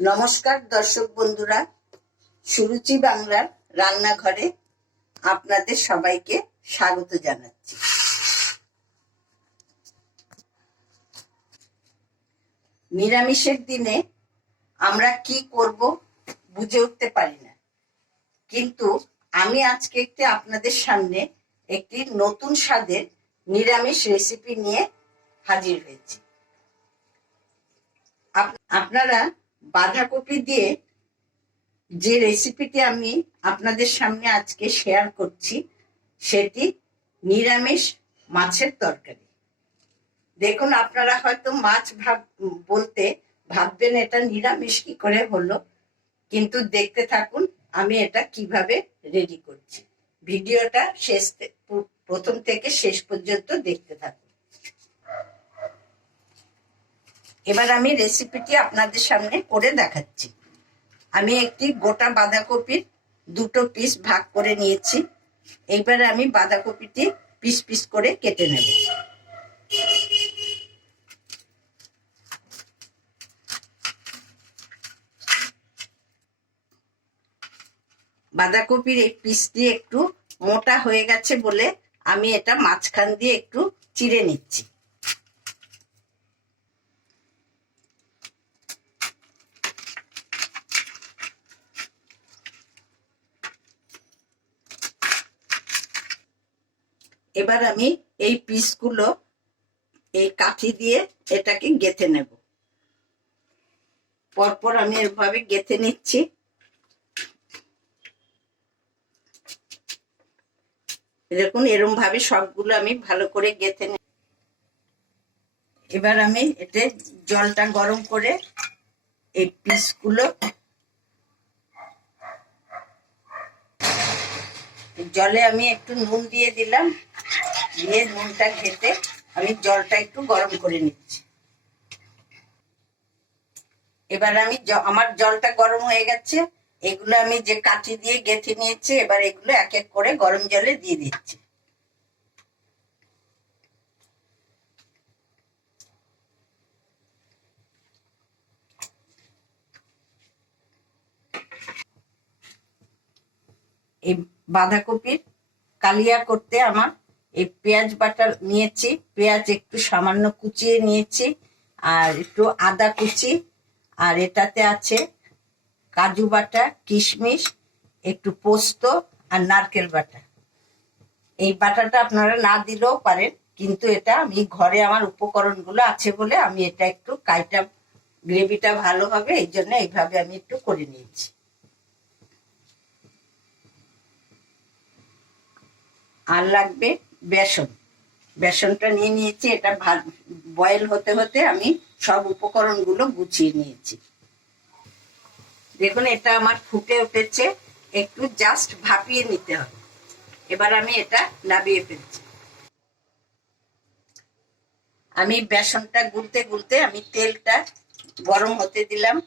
নমস্কার দর্শক বন্ধুরা, সুরুচি বাংলার রান্নাঘরে আপনাদের সবাইকে স্বাগত জানাচ্ছি। নিরামিষের দিনে আমরা কি করব বুঝে উঠতে পারি না, কিন্তু আমি আজকে আপনাদের সামনে একটি নতুন স্বাদের নিরামিষ রেসিপি নিয়ে হাজির হয়েছি। আপনারা বাঁধাকপি দিয়ে যে রেসিপিটি আমি আপনাদের সামনে আজকে শেয়ার করছি সেটি নিরামিষ মাছের তরকারি। দেখুন, আপনারা হয়তো মাছ বলতে ভাববেন এটা নিরামিষ কি করে হলো, কিন্তু দেখতে থাকুন আমি এটা কিভাবে রেডি করছি। ভিডিওটা প্রথম থেকে শেষ পর্যন্ত দেখতে থাকুন। এবার আমি রেসিপিটি আপনাদের সামনে করে দেখাচ্ছি। আমি একটি গোটা বাঁধাকপির দুটো পিস ভাগ করে নিয়েছি। এইবার আমি বাঁধাকপিটি পিস পিস করে কেটে নেব। বাঁধাকপির এই পিসটি একটু মোটা হয়ে গেছে বলে আমি এটা মাঝখান দিয়ে একটু চিড়ে নিচ্ছি। এবার আমি এই পিসগুলো এই কাঠি দিয়ে এটাকে গেঁথে নেব। পরপর আমি এভাবে গেঁথে নিচ্ছি। দেখুন, এরকম ভাবে সবগুলো আমি ভালো করে গেঁথে নেব। এবার আমি এতে জলটা গরম করে এই পিসগুলো জলে আমি একটু নুন দিয়ে দিলাম, দিয়ে নুনটা ঘেটে আমি জলটা একটু গরম করে নিচ্ছি। এবার আমি আমার জলটা গরম হয়ে গেছে, এগুলো আমি যে কাঠি দিয়ে গেঁথে নিয়েছি এবার এগুলো এক এক করে গরম জলে দিয়ে দিচ্ছি। এই বাঁধাকপির কালিয়া করতে আমার এই পেঁয়াজ বাটা নিয়েছি, পেঁয়াজ একটু সামান্য কুচিয়ে নিয়েছি, আর একটু আদা কুচি, আর এটাতে আছে কাজু বাটা, কিশমিশ, একটু পোস্ত আর নারকেল বাটা। এই বাটাটা আপনারা না দিলেও পারেন, কিন্তু এটা আমি ঘরে আমার উপকরণগুলো আছে বলে আমি এটা একটু কাইটা গ্রেভিটা ভালো হবে এই জন্য এইভাবে আমি একটু করে নিয়েছি। আর লাগবে বেসন। বেসনটা নিয়ে নিয়েছি, এটা বয়েল হতে হতে আমি সব উপকরণগুলো গুছিয়ে নিয়েছি। দেখুন, এটা আমার ফুটে উঠেছে, একটু জাস্ট ভাপিয়ে নিতে হবে। এবার আমি এটা নামিয়ে ফেলছি। আমি বেসনটা গুলতে গুলতে আমি তেলটা গরম হতে দিলাম।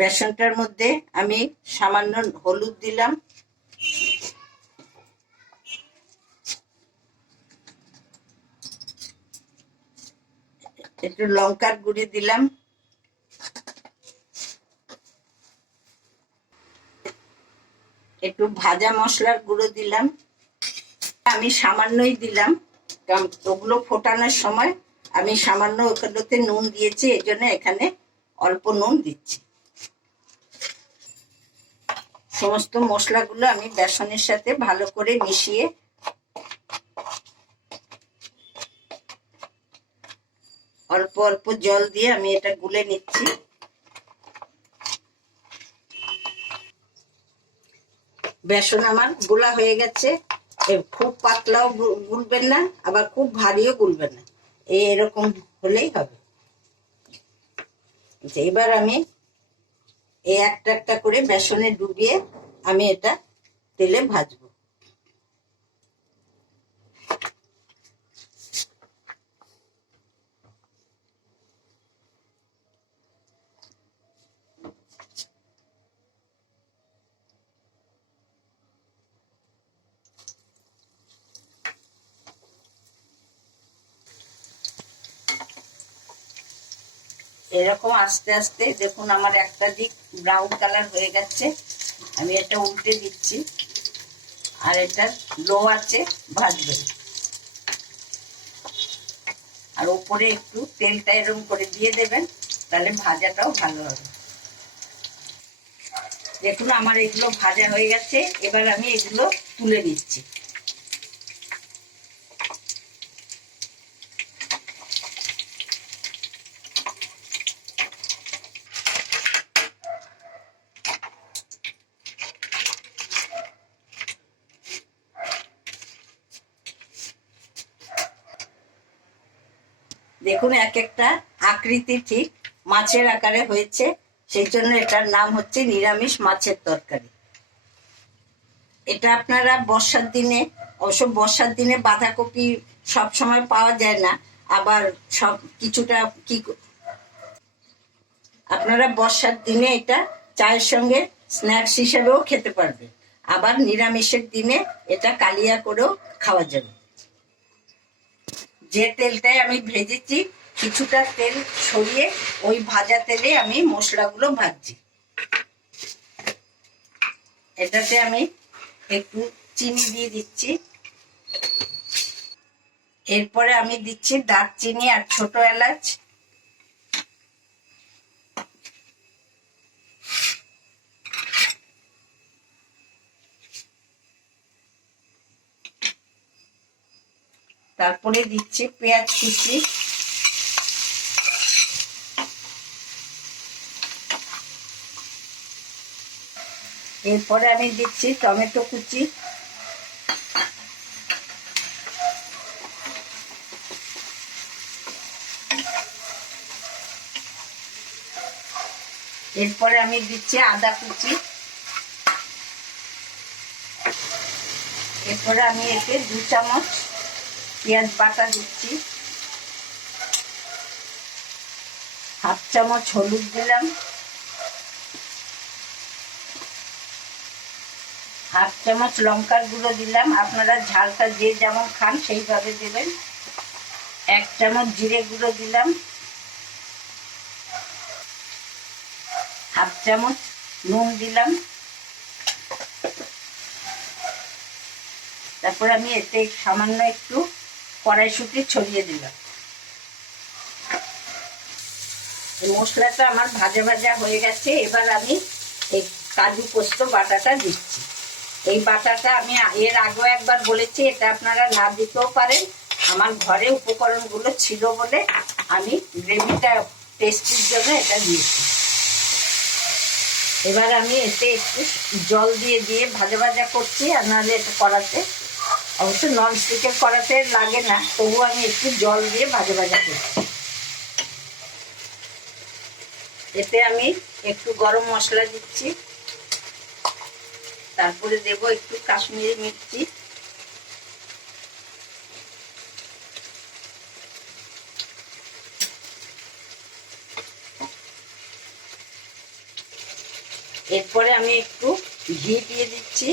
বেসনটার মধ্যে আমি সামান্য হলুদ দিলাম, একটু লঙ্কার গুঁড়ি দিলাম, একটু ভাজা মশলার গুঁড়ো দিলাম। আমি সামান্যই দিলাম, কারণ ওগুলো ফোটানোর সময় আমি সামান্য ওগুলোতে নুন দিয়েছি, এই জন্য এখানে অল্প নুন দিচ্ছি। সমস্ত মশলাগুলো আমি বেসনের সাথে ভালো করে মিশিয়ে অল্প অল্প জল দিয়ে আমি এটা গুলে নিচ্ছি। বেসন আমার গোলা হয়ে গেছে। খুব পাতলাও গুলবেন না, আবার খুব ভারীও গুলবেন না, এরকম হলেই হবে। এবার আমি এই একটা একটা করে বেসনে ডুবিয়ে আমি এটা তেলে ভাজবো। এরকম আস্তে আস্তে দেখুন আমার একটা দিক ব্রাউন কালার হয়ে গেছে। আমি এটা উল্টে দিচ্ছি, আর এটা লো আছে ভাজবে। আর ওপরে একটু তেলটা এরকম করে দিয়ে দেবেন, তাহলে ভাজাটাও ভালো হবে। দেখুন আমার এগুলো ভাজা হয়ে গেছে, এবার আমি এগুলো তুলে নিচ্ছি। দেখুন এক একটা আকৃতি ঠিক মাছের আকারে হয়েছে, সেই জন্য এটার নাম হচ্ছে নিরামিষ মাছের তরকারি। এটা আপনারা বর্ষার দিনে, অবশ্য বর্ষার দিনে বাঁধাকপি সব সময় পাওয়া যায় না, আবার সব কিছুটা কি আপনারা বর্ষার দিনে এটা চায়ের সঙ্গে স্ন্যাক্স হিসেবেও খেতে পারবেন, আবার নিরামিষের দিনে এটা কালিয়া করেও খাওয়া যাবে। যে তেলটায় আমি ভেজেছি কিছুটা তেল ছড়িয়ে ওই ভাজা তেলে আমি মশলাগুলো ভাজছি। এটাতে আমি একটু চিনি দিয়ে দিচ্ছি, এরপরে আমি দিচ্ছি দারচিনি আর ছোট এলাচ, তারপরে দিচ্ছি পেঁয়াজ কুচি, এরপরে আমি দিচ্ছি টমেটো কুচি, এরপরে আমি দিচ্ছি আদা কুচি, এরপরে আমি এতে 2 চামচ পেঁয়াজ বাটা দিচ্ছি, 1/2 চামচ হলুদ দিলাম, 1/2 চামচ লঙ্কার গুঁড়ো দিলাম, আপনারা ঝালটা যে যেমন খান সেইভাবে দেবেন, 1 চামচ জিরে গুঁড়ো দিলাম, 1/2 চামচ নুন দিলাম। তারপর আমি এতে সামান্য একটু কড়াইশুঁটি ছড়িয়ে দিলাম। এই মশলাটা আমার ভাজা ভাজা হয়ে গেছে, এবার আমি এই কাজু পোস্ত বাটাটা দিচ্ছি। এই বাটাটা আমি এর আগেও একবার বলেছি, এটা আপনারা না দিতেও পারেন, আমার ঘরে উপকরণগুলো ছিল বলে আমি গ্রেভিটা টেস্টির জন্য এটা দিয়েছি। এবার আমি এতে একটু জল দিয়ে দিয়ে ভাজা ভাজা করছি, আর নাহলে এটা কড়াতে, অবশ্য ননস্টিকের কড়াতে লাগে না, তবুও আমি একটু জল দিয়ে ভাজা ভাজা করছি। এতে আমি একটু গরম মশলা দিচ্ছি, তারপরে দেব একটু কাশ্মীরি মির্চি, এরপরে আমি একটু ঘি দিয়ে দিচ্ছি।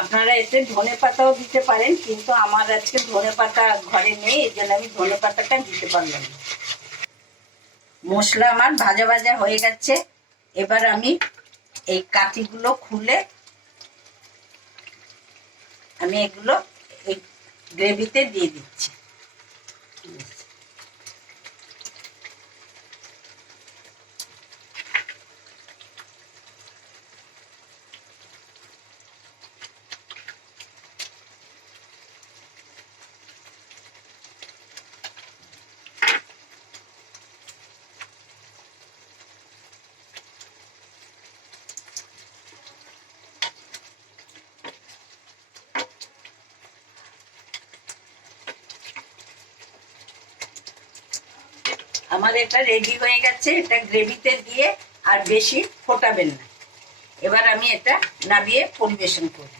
আপনারা এতে ধনেপাতাও দিতে পারেন, কিন্তু আমার আজকে ধনেপাতা ঘরে নেই, এই জন্য আমি ধনেপাতাটা দিতে পারলাম না। মশলা আমার ভাজা ভাজা হয়ে গেছে, এবার আমি এই কাঠিগুলো খুলে আমি এগুলো এই গ্রেভিতে দিয়ে দিচ্ছি। আমার এটা রেডি হয়ে গেছে, এটা গ্রেভিতে দিয়ে আর বেশি ফোটাবেন না। এবার আমি এটা নামিয়ে পরিবেশন করব।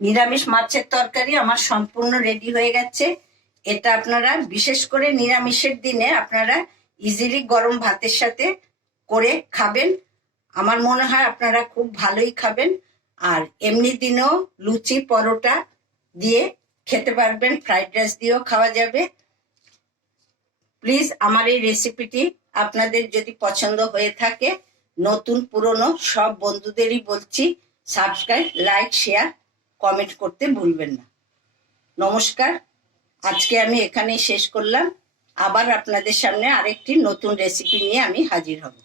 নিরামিষ মাছের তরকারি আমার সম্পূর্ণ রেডি হয়ে গেছে। এটা আপনারা বিশেষ করে নিরামিষের দিনে আপনারা ইজিলি গরম ভাতের সাথে করে খাবেন, আমার মনে হয় আপনারা খুব ভালোই খাবেন। আর এমনি দিনেও লুচি পরোটা দিয়ে খেতে পারবেন, ফ্রাইড রাইস দিয়েও খাওয়া যাবে। প্লিজ আমার এই রেসিপিটি আপনাদের যদি পছন্দ হয়ে থাকে, নতুন পুরনো সব বন্ধুদেরই বলছি, সাবস্ক্রাইব, লাইক, শেয়ার, কমেন্ট করতে ভুলবেন না। নমস্কার, আজকে আমি এখানেই শেষ করলাম। আবার আপনাদের সামনে আরেকটি নতুন রেসিপি নিয়ে আমি হাজির হব।